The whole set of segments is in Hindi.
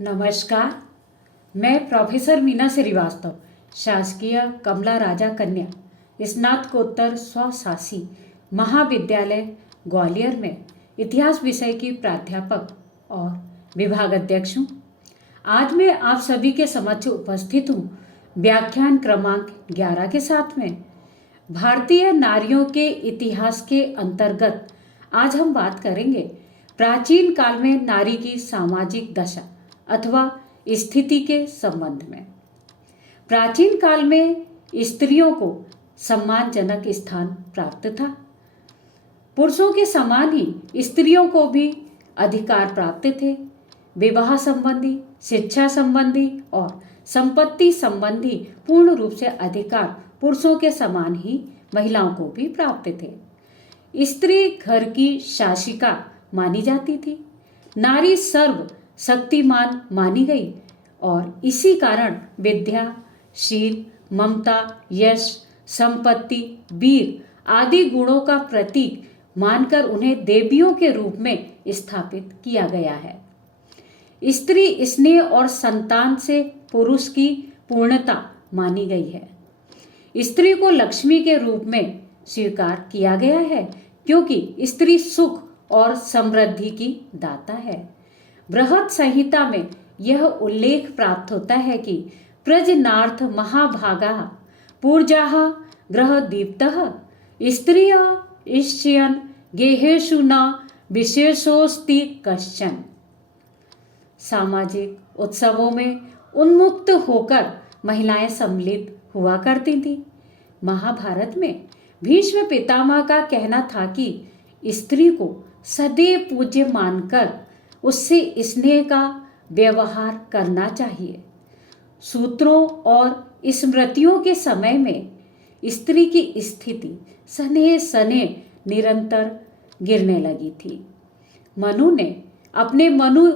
नमस्कार। मैं प्रोफेसर मीना श्रीवास्तव, शासकीय कमला राजा कन्या स्नातकोत्तर स्वशासी महाविद्यालय ग्वालियर में इतिहास विषय की प्राध्यापक और विभाग अध्यक्ष हूँ। आज मैं आप सभी के समक्ष उपस्थित हूँ व्याख्यान क्रमांक 11 के साथ में। भारतीय नारियों के इतिहास के अंतर्गत आज हम बात करेंगे प्राचीन काल में नारी की सामाजिक दशा अथवा स्थिति के संबंध में। प्राचीन काल में स्त्रियों को सम्मानजनक स्थान प्राप्त था। पुरुषों के समान ही स्त्रियों को भी अधिकार प्राप्त थे। विवाह संबंधी, शिक्षा संबंधी और संपत्ति संबंधी पूर्ण रूप से अधिकार पुरुषों के समान ही महिलाओं को भी प्राप्त थे। स्त्री घर की शासिका मानी जाती थी। नारी सर्व शक्तिमान मानी गई और इसी कारण विद्या, शील, ममता, यश, संपत्ति, वीर आदि गुणों का प्रतीक मानकर उन्हें देवियों के रूप में स्थापित किया गया है। स्त्री स्नेह और संतान से पुरुष की पूर्णता मानी गई है। स्त्री को लक्ष्मी के रूप में स्वीकार किया गया है क्योंकि स्त्री सुख और समृद्धि की दाता है। बृहद संहिता में यह उल्लेख प्राप्त होता है कि प्रजनार्थ महाभागा पूर्जाः ग्रह दीप्तः स्त्रियः इष्यन् गेहेषु न विशेषोस्ति कश्चन। सामाजिक उत्सवों में उन्मुक्त होकर महिलाएं सम्मिलित हुआ करती थीं। महाभारत में भीष्म पितामह का कहना था कि स्त्री को सदैव पूज्य मानकर उससे स्नेह का व्यवहार करना चाहिए। सूत्रों और स्मृतियों के समय में स्त्री की स्थिति सने सने निरंतर गिरने लगी थी। मनु ने अपने मनु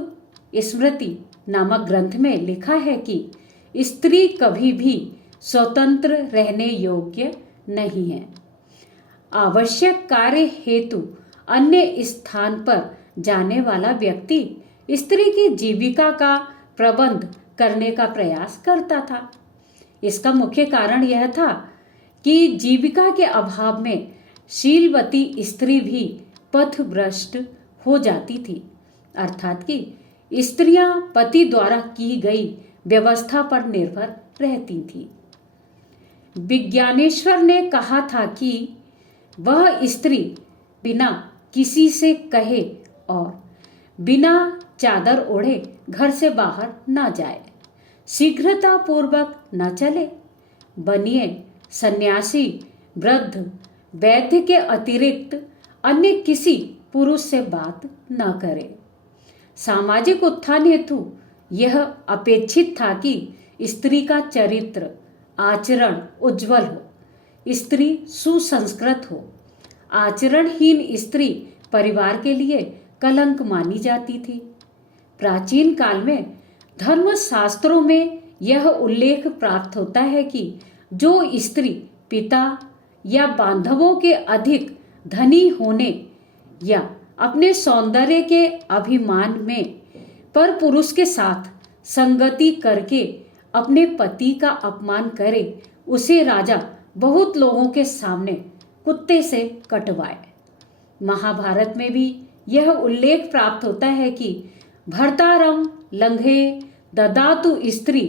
स्मृति नामक ग्रंथ में लिखा है कि स्त्री कभी भी स्वतंत्र रहने योग्य नहीं है। आवश्यक कार्य हेतु अन्य स्थान पर जाने वाला व्यक्ति स्त्री की जीविका का प्रबंध करने का प्रयास करता था। इसका मुख्य कारण यह था कि जीविका के अभाव में शीलवती स्त्री भी पथभ्रष्ट हो जाती थी, अर्थात कि स्त्रियां पति द्वारा की गई व्यवस्था पर निर्भर रहती थी। विज्ञानेश्वर ने कहा था कि वह स्त्री बिना किसी से कहे और बिना चादर ओढ़े घर से बाहर न जाए, शीघ्रता पूर्वक न चले, बनिए सन्यासी, वृद्ध, वैद्य के अतिरिक्त अन्य किसी पुरुष से बात न करे। सामाजिक उत्थान हेतु यह अपेक्षित था कि स्त्री का चरित्र आचरण उज्जवल हो, स्त्री सुसंस्कृत हो। आचरणहीन स्त्री परिवार के लिए कलंक मानी जाती थी। प्राचीन काल में धर्मशास्त्रों में यह उल्लेख प्राप्त होता है कि जो स्त्री पिता या बांधवों के अधिक धनी होने या अपने सौंदर्य के अभिमान में पर पुरुष के साथ संगति करके अपने पति का अपमान करे, उसे राजा बहुत लोगों के सामने कुत्ते से कटवाए। महाभारत में भी यह उल्लेख प्राप्त होता है कि भर्तारम लंघे ददातु स्त्री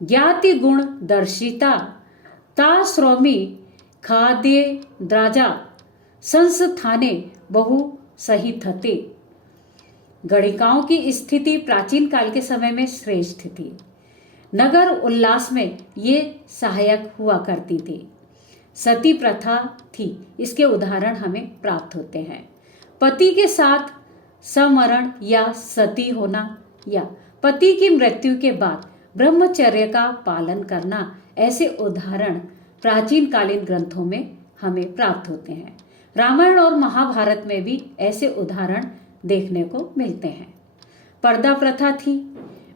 ज्ञाति गुण दर्शिता ताश्रौमी खाद्य द्राजा संस्थाने बहु सहिथते। गणिकाओं की स्थिति प्राचीन काल के समय में श्रेष्ठ थी। नगर उल्लास में ये सहायक हुआ करती थी। सती प्रथा थी, इसके उदाहरण हमें प्राप्त होते हैं। पति के साथ समरण या सती होना या पति की मृत्यु के बाद ब्रह्मचर्य का पालन करना, ऐसे उदाहरण प्राचीन कालीन ग्रंथों में हमें प्राप्त होते हैं। रामायण और महाभारत में भी ऐसे उदाहरण देखने को मिलते हैं। पर्दा प्रथा थी,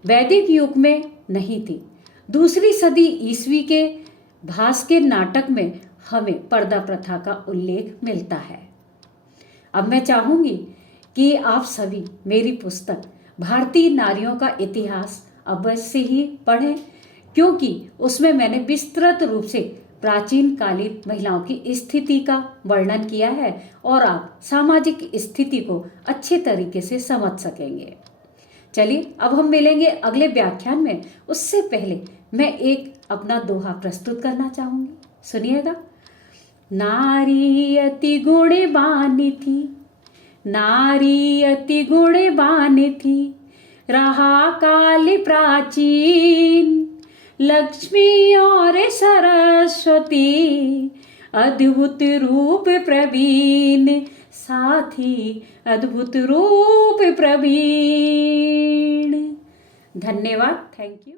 वैदिक युग में नहीं थी। दूसरी सदी ईस्वी के भास के नाटक में हमें पर्दा प्रथा का उल्लेख मिलता है। अब मैं चाहूंगी कि आप सभी मेरी पुस्तक भारतीय नारियों का इतिहास अवश्य ही पढ़ें, क्योंकि उसमें मैंने विस्तृत रूप से प्राचीन कालीन महिलाओं की स्थिति का वर्णन किया है और आप सामाजिक स्थिति को अच्छे तरीके से समझ सकेंगे। चलिए अब हम मिलेंगे अगले व्याख्यान में। उससे पहले मैं एक अपना दोहा प्रस्तुत करना चाहूंगी, सुनिएगा। नारी अति गुणवान थी, नारी अति गुणवान थी, रहा काल प्राचीन, लक्ष्मी और सरस्वती, अद्भुत रूप प्रवीण, साथी अद्भुत रूप प्रवीण। धन्यवाद, थैंक यू।